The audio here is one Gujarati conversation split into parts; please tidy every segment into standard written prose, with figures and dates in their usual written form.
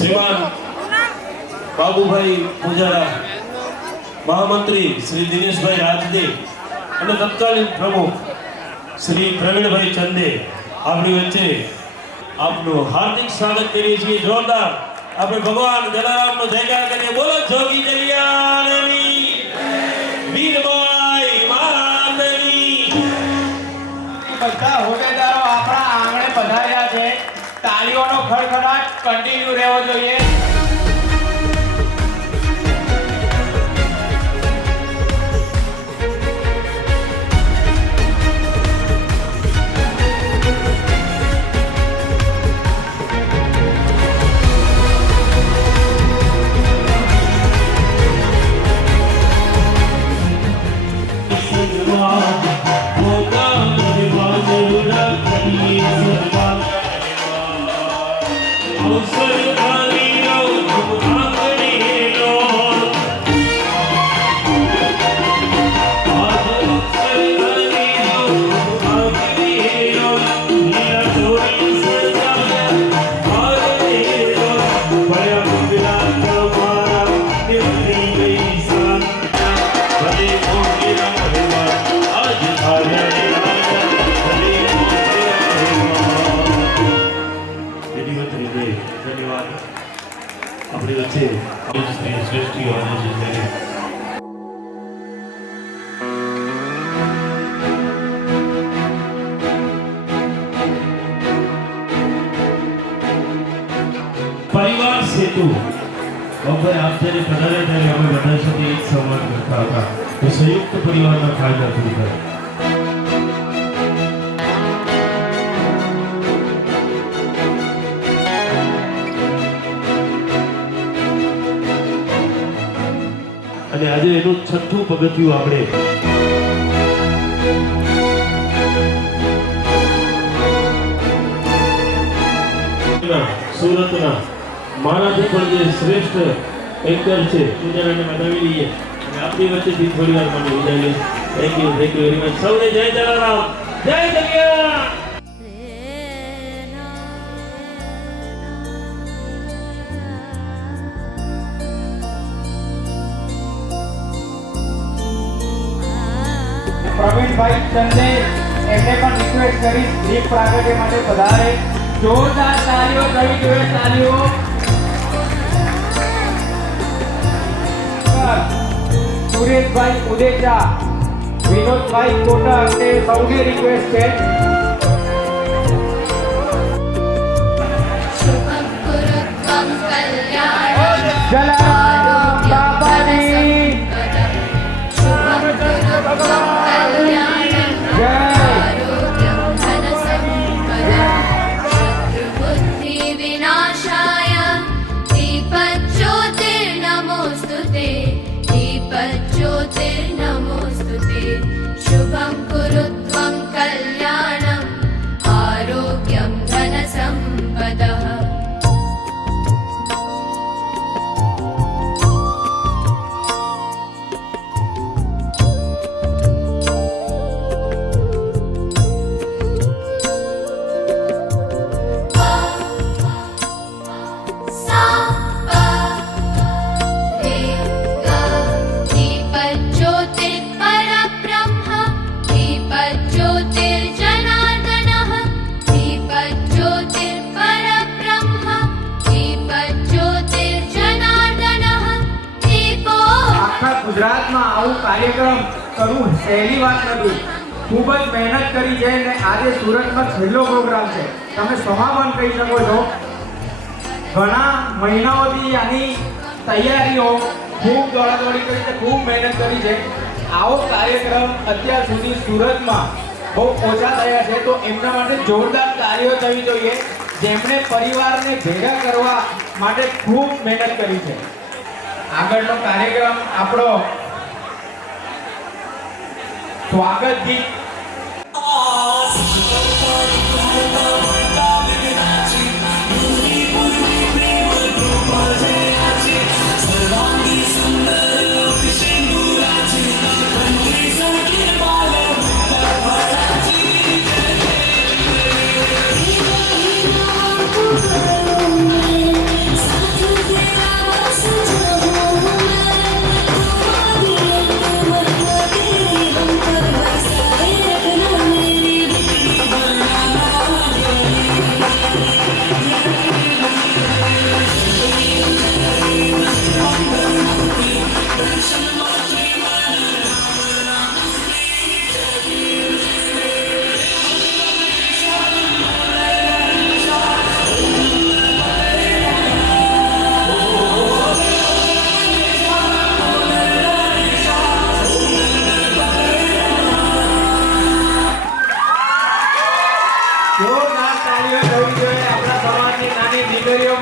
શ્રીમાન બાબુભાઈ પૂજારા, મહામંત્રી શ્રી દિનેશભાઈ રાજદે અને તત્કાલીન પ્રમુખ શ્રી પ્રવીણભાઈ ચંદે આપણી વચ્ચે આપનું હાર્દિક સ્વાગત કરીએ છીએ. જોરદાર આપણે ભગવાન જલારામનો જયકાર કરીને બોલો જોગી જલિયાની વીરબાઈ માનની. બધા હોદ્દેદારો આપણા આંગણે પધાર્યા છે. તાળીઓનો ખડખડાટ કન્ટિન્યુ રહેવો જોઈએ. આપણી વચ્ચે શ્રેષ્ઠીઓ આવે છે ત્યારે પરિવાર સેતુ બપોરે આપ જ્યારે પધાર્યા ત્યારે અમે બધા સાથે એક સંવાદ કરતા હતા કે સંયુક્ત પરિવારના ફાયદા શું થાય. અને આજે એનું છઠ્ઠું પગથિયું આપણે સુરતના મારાથી પણ જે શ્રેષ્ઠ એન્કર છે પૂજારાને બનાવી લઈએ અને આપણી વચ્ચેથી થોડી વાર મને વિદાય. Thank you very much. સૌને જય જલારામ, જય જલિયા. પ્રવીણભાઈ ચંદે એમને પણ રિક્વેસ્ટ કરી દીપ પ્રાગટ્ય માટે પધારે. જોરદાર તાળીઓ થવી જોઈએ. તાળીઓ. સુરેશભાઈ ઉદેચા, વિનોદભાઈ કોટક, તે સૌને રિક્વેસ્ટ છે. જલારામ બાપાની शुभं कुरु त्वं कल्याणं आरोग्यं धनसम्पदः. ગુજરાતમાં આવું કાર્યક્રમ કરવું સહેલી વાત નથી. ખૂબ જ મહેનત કરી છે અને આજે સુરતમાં છેલ્લો પ્રોગ્રામ છે. તમે સમાપન કહી શકો છો. ઘણા મહિનાઓથી આની તૈયારીઓ ખૂબ દોડાદોડી કરી છે, ખૂબ મહેનત કરી છે. આવો કાર્યક્રમ અત્યાર સુધી સુરતમાં બહુ ઓછા થયા છે, તો એમના માટે જોરદાર તાળીઓ થવી જોઈએ, જેમણે પરિવારને ભેગા કરવા માટે ખૂબ મહેનત કરી છે. આગળનો કાર્યક્રમ આપણો સ્વાગત ગીત.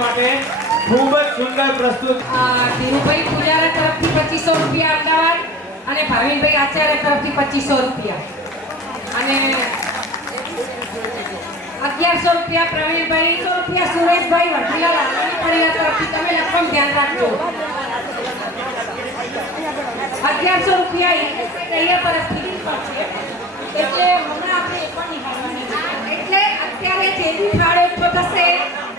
માટે ખૂબ જ સુંદર પ્રસ્તુત ધીરુભાઈ પૂજારા તરફથી 2500 રૂપિયા અમદાવાદ અને ભાવિનભાઈ આચાર્ય તરફથી 2500 રૂપિયા અને 1100 રૂપિયા પ્રવીણભાઈ 100 રૂપિયા સુરેશભાઈ વઢિયા લાલણી પરિવાર તરફથી તમે રકમ ધ્યાન રાખજો 1100 રૂપિયા તૈયાર તરફથી એટલે હમણાં આપણે એ પણ નિહાળવાનું એટલે અત્યારે જે બી ફાળો એકઠો થશે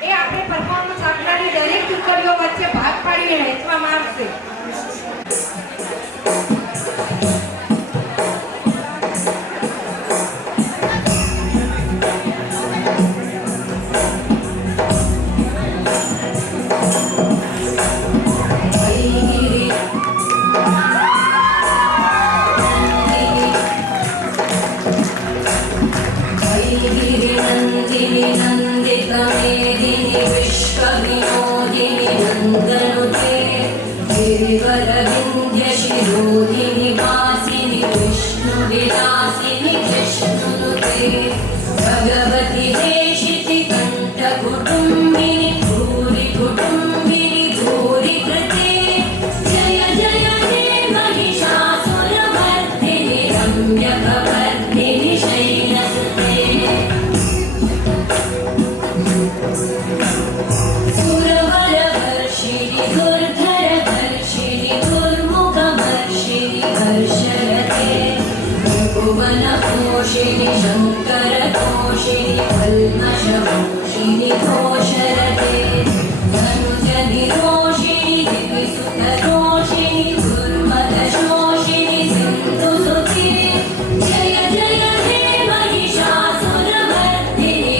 એ આપણે પરફોર્મન્સ આપનારી દરેક ટુકડીઓ વચ્ચે ભાગ પાડીને વહેંચવામાં આવશે नन्दिनि नन्दितमेदिनि विश्वविनोदिनि नन्दनुते गिरिवरविन्ध्यशिरोधिनि वासिनि विष्णुविलासिनि कृष्णुनुते भगवति देशिति कण्ठकुटुम्बिनि भूरि कुटुम्बिनि भूरि कृते जय जय हे महिषासुरमर्दिनि रम्यकवर्दिनि शैलसुते सुरवरवर्षिणि दुर्धरवर्षिणि दुर्मुखवर्षिणि हर्षरते भुवनपोषिणि शङ्करतोषिणि कल्मषमोषिणि घोषरते धनुजनिरोषिणि दिविसुतरोषिणि दुर्मदशोषिणि सिन्धुसुते जय जय हे महिषासुरमर्दिनि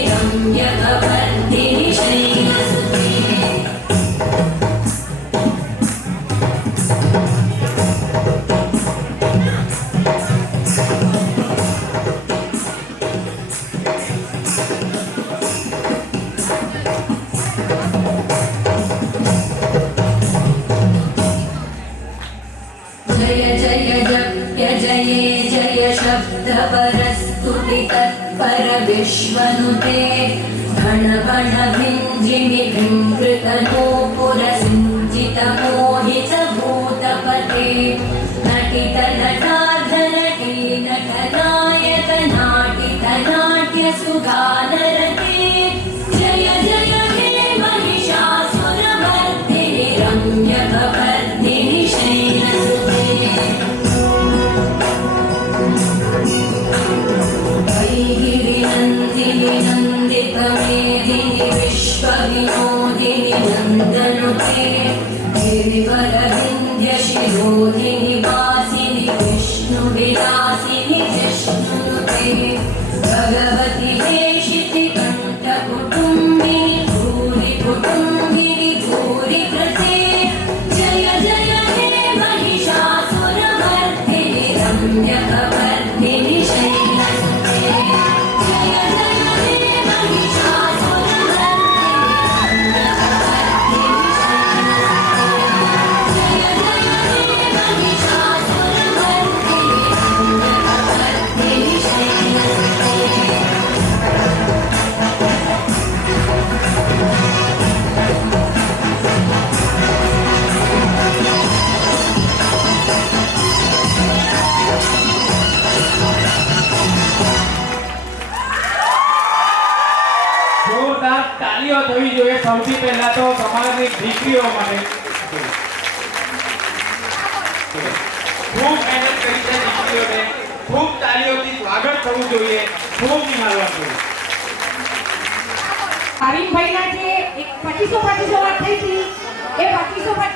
रम्यकवर्दिनि शैलसुते जय जय जप्य जये जय शब्दपरस्तुति तत्पर विश्वनुते घन घन भिञ्जिमि भिङ्कृतनूपुरसिञ्चितमोहित भूतपते नटित नटार्धनटी नटनायक नाटित नाट्यसुगानरते जय जय हे महिषासुरमर्दिनि रम्यकवर्दिनि शैलसुते वैगिरिनन्दिनि नन्दितमेदिनि विश्वविनोदिनि नन्दनुते गिरिवरविन्ध्यशिरोधिनि वासिनि विष्णुविलासिनि कृष्णुनुते भगवति देशिति कण्ठकुटुम्बिनि भूरि कुटुम्बिनि भूरि कृते जय जय हे महिषासुरमर्दिनि रम्यकवर्दिनि शैलसुते जय जय हे महिषासुरमर्दिनि रम्यकवर्दिनि शैलसुते जय जय हे महिषासुरमर्दिनि रम्यकवर्दिनि शैलसुते જોરદાર તાળીઓ થવી જોઈએ સૌથી પહેલા તો સમાજની દીકરીઓ માટે ખૂબ મહેનત કરી છે દીકરીઓને ખૂબ તાળીઓથી સ્વાગત થવું જોઈએ ખૂબ નિહાળવા જોઈએ ભાવિનભાઈના જે 2500 વાત થઈ હતી એ 2500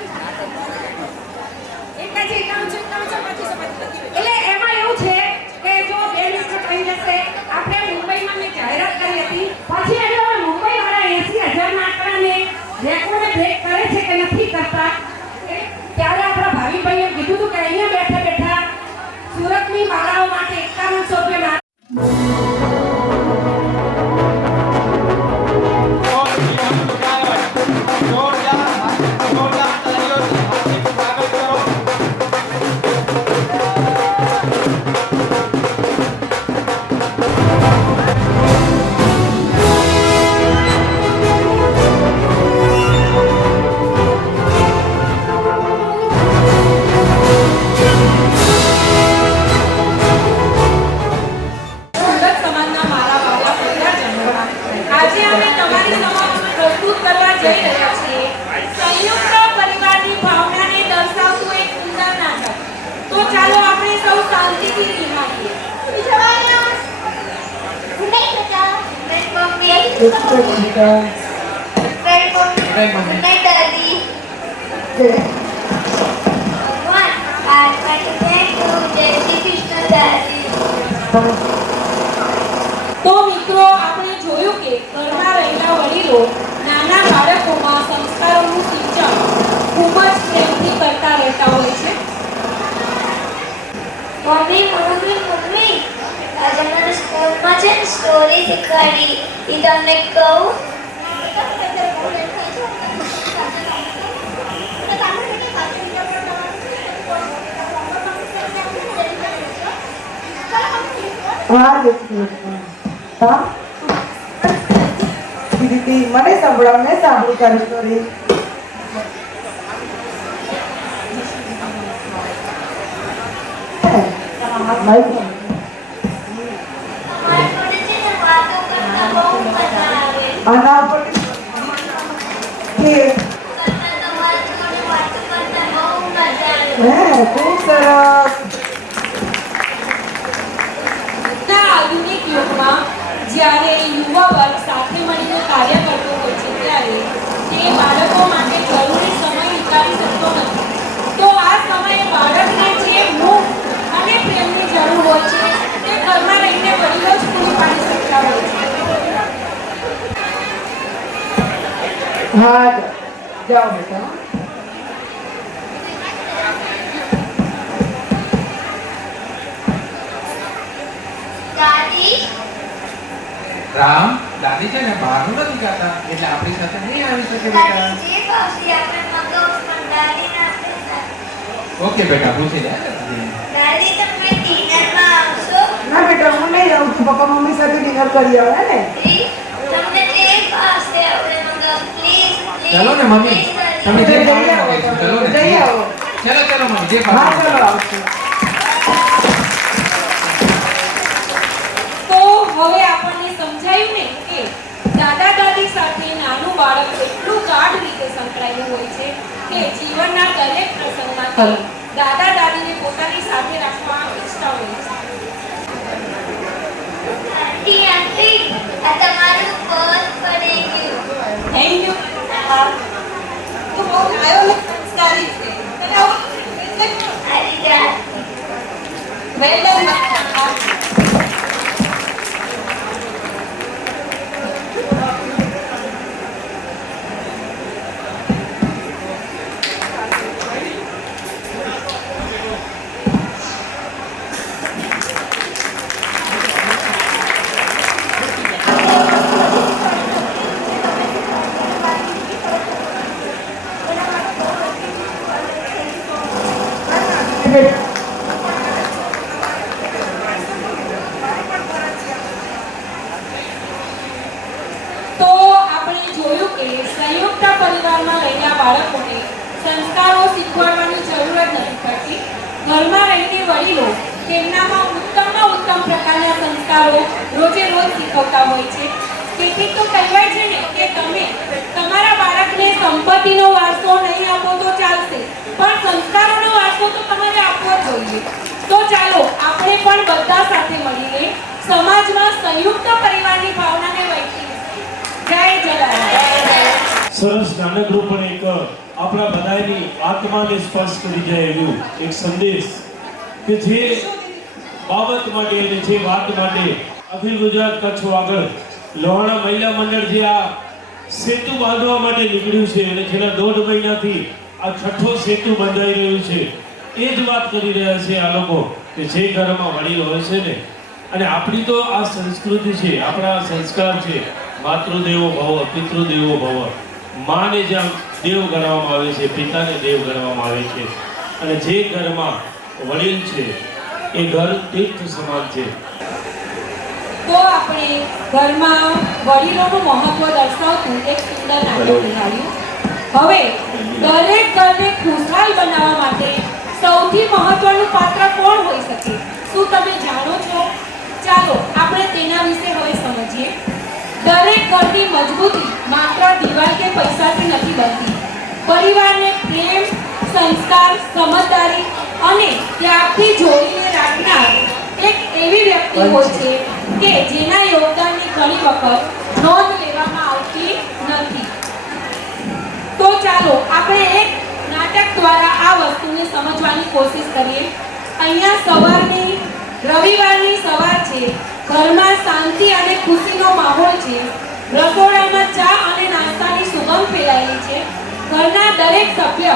એક જ એકાઉન્ટ છે 2500 એટલે એમાં એવું છે કે જો બે મિનિટ થઈ જશે આપણે મુંબઈમાં મેં જાહેરાત કરી હતી પછી એટલે મુંબઈ વાળા 80000 ના આંકડાને રેકોર્ડ બ્રેક કરે છે કે નથી કરતા ત્યારે આપણા ભાવિનભાઈએ કીધું હતું કે અહીંયા બેઠા બેઠા સુરતની બાળાઓ માટે 5100 રૂપિયા જોરદાર તાળીઓ તો મિત્રો આપણે જોયું કે ઘરમાં રહેલા વડીલો નાના બાળકોમાં સંસ્કારોનું સિંચન ખૂબ જ પ્રેમથી કરતા રહેતા હોય છે. મમ્મી આજે મને સ્કૂલમાં છે ને સ્ટોરી શીખવાડી એ તમને કહું. મને સંભળાવ ને સાંભળી તારી સ્ટોરી. તમારી જોડે છે ને વાતો કરતા બહુ મજા આવે. આના પર કે તમારી જોડે વાતો કરતા બહુ મજા આવે. ખૂબ સરસ. આજના આધુનિક યુગમાં જ્યારે યુવા વર્ગ સાથે મળીને કાર્ય કરતો હોય છે ત્યારે તે બાળકો માટે જરૂરી સમય નીકાળી શકતો નથી. તો આ સમયે બાળકને જે મોહ અને પ્રેમની જરૂર હોય છે તે ઘરમાં રહીને વડીલો જ પૂરી પાડી શકતા હોય છે. હા જાઓ બેટા. દાદી રામ દાદી છે ને બહારનું નથી ખાતા એટલે આપણી સાથે નહીં આવી શકે બેટા. દાદી જે ભાવથી આપણે મગાવું પણ દાદી ના આપે. ઓકે બેટા પૂછી લે. દાદી તમે ડિનરમાં આવશો? ના બેટા હું નહીં જાઉં છું. પપ્પા મમ્મી સાથે ડિનર કરી આવે ને. તમને જે ભાવશે આપણે મગાવું પ્લીઝ. ચલો ને મમ્મી તમે જે જઈ ખાવું આવો હોય ચલો તમે. ને જઈ આવો. ચલો ચલો મમ્મી જે હા ખાવું ચલો હોય. આવશું. તો હવે આપણને સમજાયું ને કે દાદા દાદી સાથે નાનું બાળક એટલું ગાઢ રીતે સંકળાયેલું હોય છે કે જીવનના દરેક પ્રસંગમાં તે દાદા દાદીને પોતાની સાથે રાખવા ઈચ્છતા હોય છે. આંટી આંટી આ તમારું પર્સ પડી ગયું. Thank you. તું બહુ આવ્યો ને સંસ્કારી છે. અને આવું આરી જા. Well done. તો આપણે જોયું કે સંયુક્ત પરિવારમાં રહેલા બાળકોને સંસ્કારો શીખવાડવાની જરૂર જ નથી પડતી. ઘરમાં રહીને વડીલો તેમનામાં ઉત્તમમાં ઉત્તમ પ્રકારના સંસ્કારો રોજે રોજ શીખવતા હોય છે. તેથી તો કહેવાય છે ને કે તમે તમારા બાળકને સંપત્તિનો વારસો નહીં આપો તો ચાલશે, પણ સંસ્કારોનો વારસો તો તમારે આપવો જ જોઈએ. તો ચાલો આપણે પણ બધા સાથે મળીને સમાજમાં સંયુક્ત પરિવારની ભાવનાને વહેંચીએ. જય જલારામ. સરસ નાનકડું પણ એક આપણા બધાની આત્માને સ્પર્શ કરી જાય એવું એક સંદેશ કે જે બાબત માટે અને જે વાત માટે અખિલ ગુજરાત કચ્છ આગળ લોહાણા મહિલા મંડળ જે આ સેતુ બાંધવા માટે નીકળ્યું છે અને છેલ્લા 1.5 મહિનાથી આ છઠ્ઠો સેતુ બંધાઈ રહ્યું છે એ જ વાત કરી રહ્યા છે આ લોકો કે જે ઘરમાં વડીલ હોય છે ને, અને આપણી તો આ સંસ્કૃતિ છે, આપણા સંસ્કાર છે, માતૃદેવો ભવ પિતૃદેવો ભવ. માને જ્યાં દેવ ગણવામાં આવે છે, પિતાને દેવ ગણવામાં આવે છે, અને જે ઘરમાં વડીલ છે એ ઘર તીર્થ સમાન છે. તો આપણે ઘરમાં વડીલોનું મહત્વ દર્શાવતું એક સુંદર નાટક નિહાળ્યું. હવે દરેક ઘરને ખુશહાલ બનાવવા માટે સૌથી મહત્વનું પાત્ર કોણ હોઈ શકે? શું તમે જાણો છો? ચાલો આપણે તેના વિશે હવે સમજીએ. દરેક ઘરની મજબૂતી માત્ર દિવાલ કે પૈસાથી નથી બનતી. પરિવારને પ્રેમ, સંસ્કાર, સમજદારી અને ત્યાગથી જોડીને રાખનાર એક એવી વ્યક્તિ હોય છે કે જેના યોગદાનની ઘણી વખત નોંધ લેવા આપણે એક નાટક દ્વારા આ વસ્તુને સમજવાની કોશિશ કરીએ. અહીંયા સવારની રવિવારની સવાર છે. ઘરમાં શાંતિ અને ખુશીનો માહોલ છે. રસોડામાં ચા અને નાસ્તાની સુગંધ ફેલાયેલી છે. ઘરના દરેક સભ્ય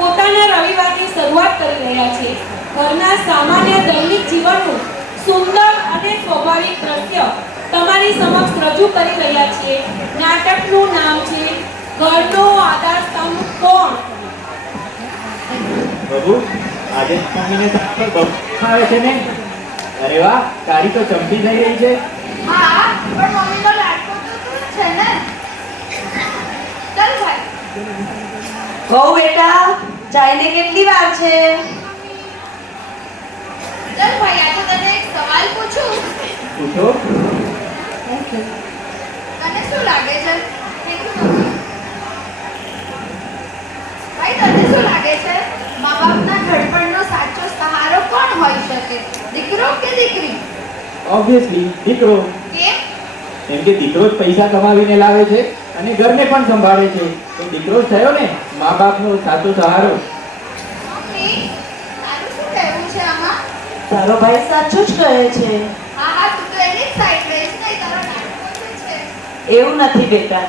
પોતાના રવિવારની શરૂઆત કરી રહ્યા છે. ઘરના સામાન્ય દૈનિક જીવનનું સુંદર અને સ્વાભાવિક દ્રશ્ય તમારી સમક્ષ રજૂ કરી રહ્યા છીએ. નાટકનું નામ છે ઘરનો આધારસ્તંભ કોણ? બાબુ આજે મમ્મીને પર બહુ આવે છે ને? અરે વાહ, તારી તો ચમકી થઈ રહી છે. હા પણ મમ્મીનો લાડકો તો તું જ છે ને. ચાલ ભાઈ. કહો બેટા, ચાઈને કેટલી વાર છે? ચાલ ભાઈ, આજે તને એક સવાલ પૂછું. પૂછો. તને શું લાગે છે? ભાઈ તને શું લાગે છે? મા બાપના ઘડપણનો સાચો સહારો કોણ હોઈ શકે? દીકરો કે દીકરી? ઓબ્વિયસલી દીકરો. કેમ? કેમ કે દીકરો જ પૈસા કમાવીને લાવે છે અને ઘરને પણ સંભાળે છે. તો દીકરો જ થયો ને મા બાપનો સાચો સહારો. મમ્મી, તારું શું કહેવું છે આમાં? તારો ભાઈ સાચું જ કહે છે. હા હા, તું તો એની જ સાઈડ રહીશ ને, તારો નાટકો છે. એવું નથી બેટા,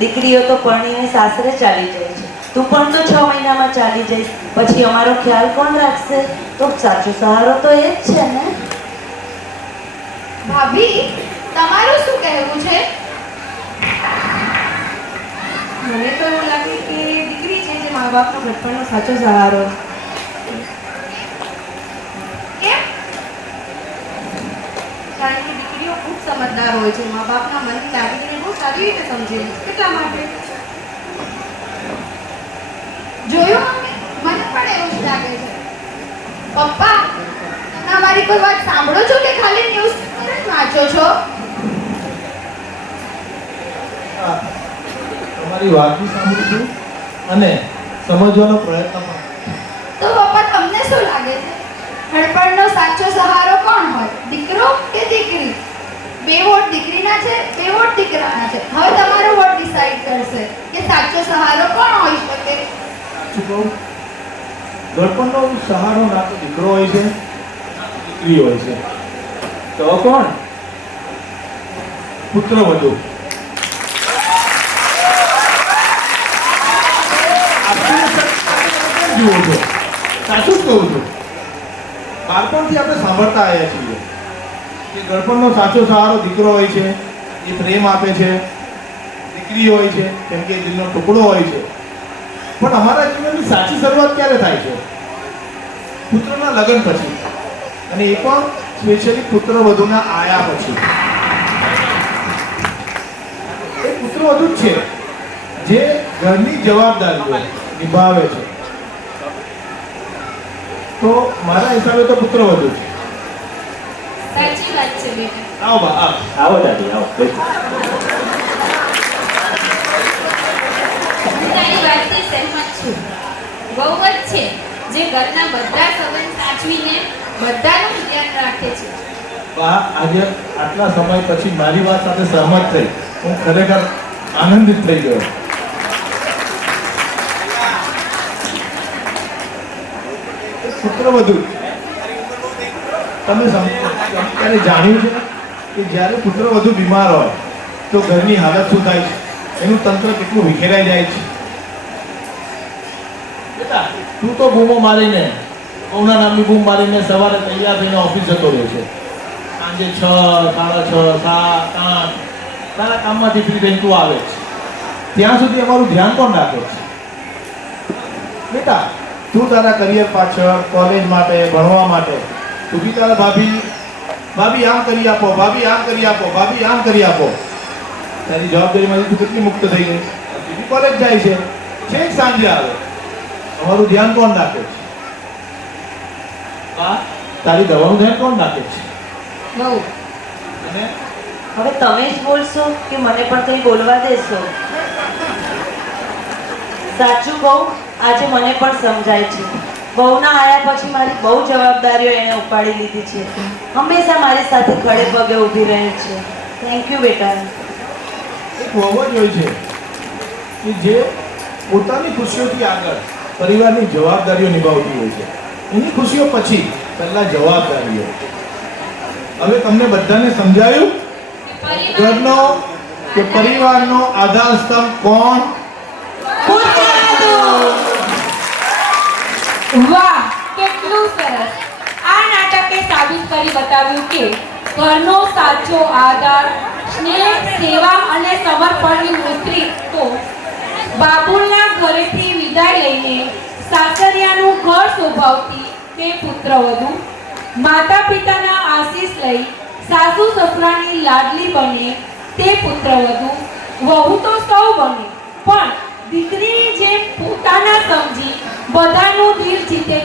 દીકરીઓ તો પરણીને સાસરે ચાલી જાય છે. તું પણ તો 6 મહિનામાં ચાલી જઈશ, પછી અમારો ખ્યાલ કોણ રાખશે? તો સાચો સહારો તો એ જ છે ને. ભાભી, તમારું શું કહેવું છે? મને તો એવું લાગે કે દીકરી છે જે મા બાપનો ઘડપણનો સાચો સહારો. કેમ? કારણ કે દીકરીઓ ખૂબ સમજદાર હોય છે. મા બાપના મનની લાગણીને બહુ સારી રીતે સમજે છે. એટલા માટે જોયું મમ્મી, મને પણ એવું જ લાગે છે. પપ્પા, તમે અમારી કોઈ વાત સાંભળો છો કે ખાલી ન્યૂઝપેપર જ વાંચો છો? તમારી વાત બી સાંભળું છું અને સમજવાનો પ્રયત્ન પણ. તો પપ્પા, તમને શું લાગે છે? ઘડપણનો સાચો સહારો કોણ હોય? દીકરો કે દીકરી? 2 વોટ દીકરીના છે, 2 વોટ દીકરાના છે. હવે તમારો વોટ ડિસાઈડ કરશે કે સાચો સહારો કોણ હોઈ શકે. શું કહું? ઘડપણનો સહારો ના તો દીકરો હોય છે, દીકરી હોય છે. તો કોણ? પુત્રવધુ. જુઓ છો, સાચું જ કહું છું. બાળપણથી આપણે સાંભળતા આવ્યા છીએ કે ગળપણનો સાચો સહારો દીકરો હોય છે. એ પ્રેમ આપે છે. દીકરી હોય છે કેમ કે દિલનો ટુકડો હોય છે. પણ અમારા જીવનની સાચી શરૂઆત ક્યારે થાય છે? પુત્રના લગ્ન પછી, અને એ પણ સ્પેશિયલી પુત્રવધુના આયા પછી. એ પુત્રવધુ જ છે જે ઘરની જવાબદારીઓ નિભાવે છે. તો મારા હિસાબે તો પુત્રવધુ છે. સાચી વાત છે બેટા. આવો બા, આવો. આવો દાદી, આવો. હું તારી વાતથી સહેમત છું. વહુ જ છે જે ઘરના બધા સંબંધ સાચવીને બધાનું ધ્યાન રાખે છે. બા, આજે આટલા સમય પછી મારી વાત સાથે સહમત થઈ. હું ખરેખર આનંદિત થઈ ગયો. પુત્રવધુ, તમે ક્યારે જાણ્યું છે કે જ્યારે પુત્રવધુ બીમાર હોય તો ઘરની હાલત શું થાય છે? એનું તંત્ર કેટલું વિખેરાઈ જાય છે. બેટા, તું તો બૂમો મારીને, બહુના નામની બૂમ મારીને સવારે તૈયાર થઈને ઓફિસ જતો રહે છે. સાંજે 6, 6:30, 7, 8 તારા કામમાંથી ફ્રી થઈને તું આવે છે. ત્યાં સુધી અમારું ધ્યાન કોણ રાખે છે? બેટા, તું તારા કરિયર પાછળ, કોલેજ માટે, ભણવા માટે તું બી તારા ભાભી આમ કરી આપો, ભાભી આમ કરી આપો, ભાભી આમ કરી આપો. તારી જવાબદારીમાંથી તું કેટલી મુક્ત થઈ ગઈ? તું બી કોલેજ જાય છે, છેક સાંજે આવે. અમારું ધ્યાન કોણ રાખે છે? બા, તારી દવાનું ધ્યાન કોણ રાખે છે? બહુ. અને હવે તમે જ બોલશો કે મને પણ કંઈ બોલવા દેશો? સાચું કહું, આજે મને પણ સમજાય છે. બહુના આયા પછી મારી બહુ જવાબદારીઓ એને ઉપાડી લીધી છે. હંમેશા મારી સાથે ખડે પગે ઊભી રહે છે. થેન્ક યુ બેટા. એક વહુ જ હોય છે કે જે પોતાની ખુશીઓથી આગળ પરિવારની જવાબદારીઓ નિભાવતી હોય છે. એની ખુશીઓ પછી પહેલા જવાબદારીઓ. હવે તમને બધાને સમજાયું ઘરનો કે પરિવારનો આધાર સ્તંભ કોણ? વાહ, કેટલું સરસ. આ નાટકે સાબિત કરી બતાવ્યું કે ઘરનો સાચો આધાર સ્નેહ, સેવા અને સમર્પણની વૃત્તિ તો બાબુલના ઘરેથી વિદાય લઈને સાસરિયાનું ઘર શોભાવતી તે પુત્રવધુ, માતા પિતાના આશીષ લઈ સાસુ સસરાની લાડલી બને તે પુત્રવધુ, વહુ તો સૌ બને પણ દીકરીની જેમ પોતાના સમજી બધાનું દિલ જીતે